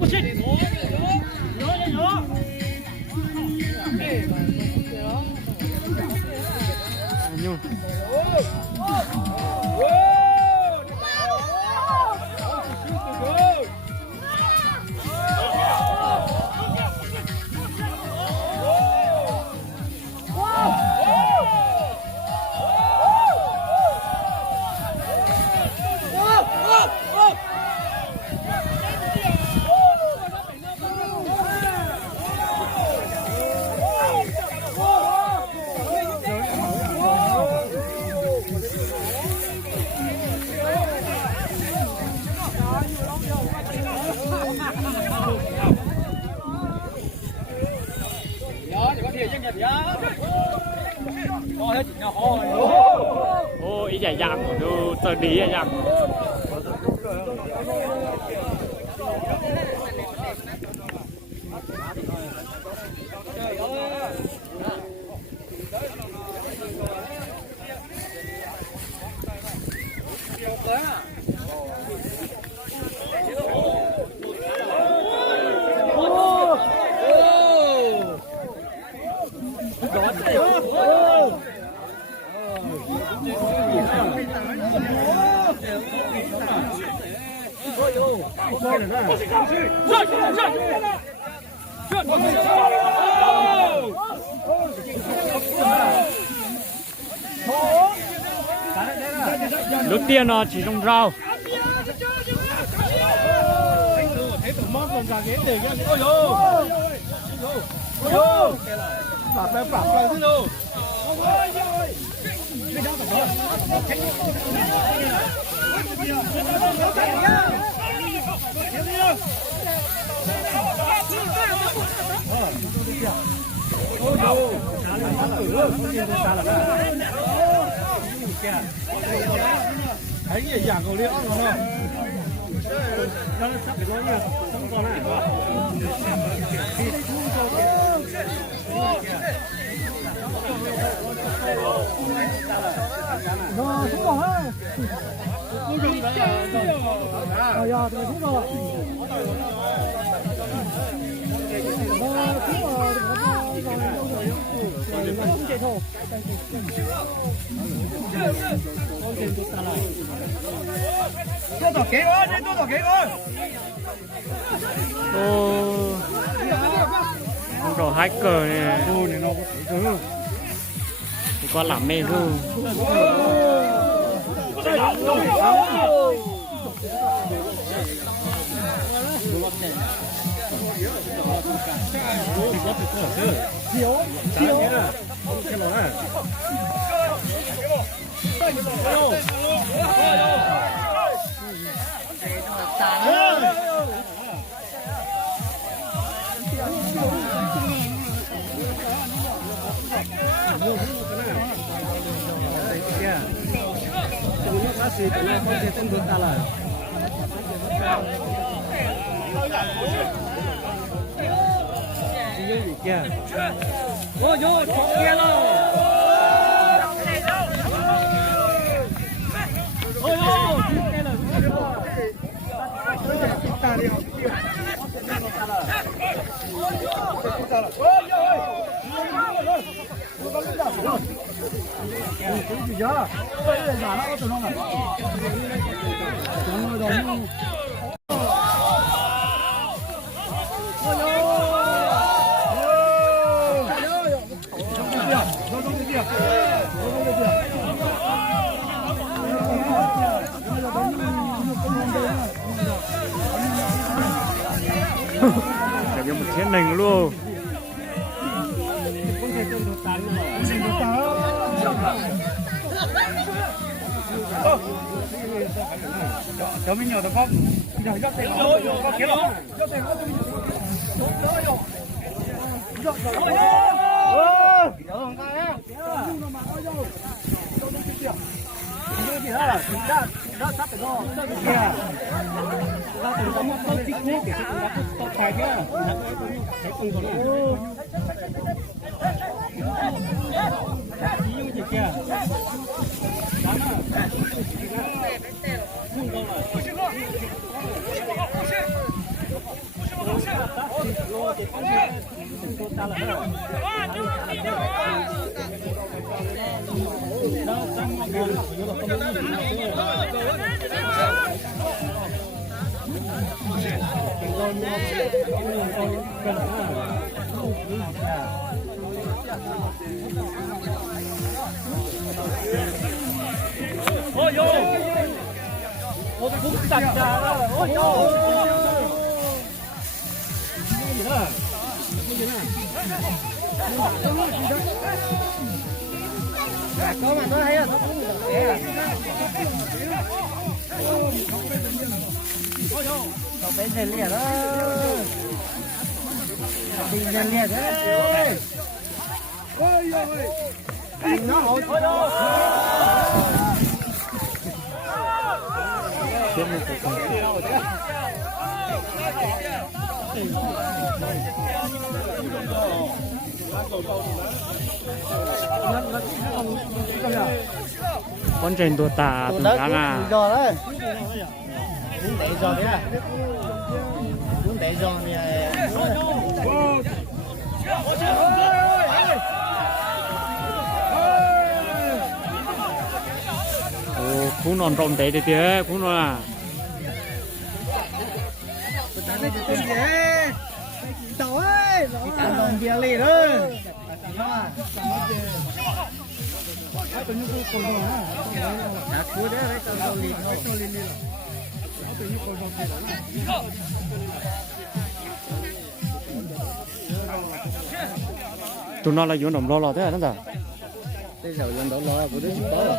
Ô, ý giải dạng của tờ đi giải dạng. Lúc tiên nó chỉ trong rau. Thấy cái dạng cầu liễu không? Nó sắp được nha, không còn lại. Rồi, xuống rồi ha. Rồi, rồi, xuống rồi. Con đồ hacker này. Con làm mê hư. Cả như một thiên đình luôn. Cho mình nhỏ được không? Nhỏ dốc tiền rồi, có kiếm không? Dốc tiền có tiền. Dốc rồi. Dốc đó sắp được rồi. Kìa. Ra từ có một câu tích nước để chúng ta tốt phải kia. Thấy cùng có này. Như gì kìa. Đó nè. Không đâu rồi. ôi vô ôi cũng chặt ra đó ôi vô gì đó có mà tôi thấy là nó cũng cậu bé rèn luyện đó đi rèn luyện đấy ôi ôi nó ôi thôi đâu chết một cái con trên tua tà tụi đang à giò đấy muốn để giò đấy à muốn để giò này cú non rồng té thì tía cú non à tàu ơi cái lồng bia lì đó đã cú đấy cái lồng lì tụi nó là vô nằm lo thế đó sao bây giờ lần đó lo của đứa chúng đó là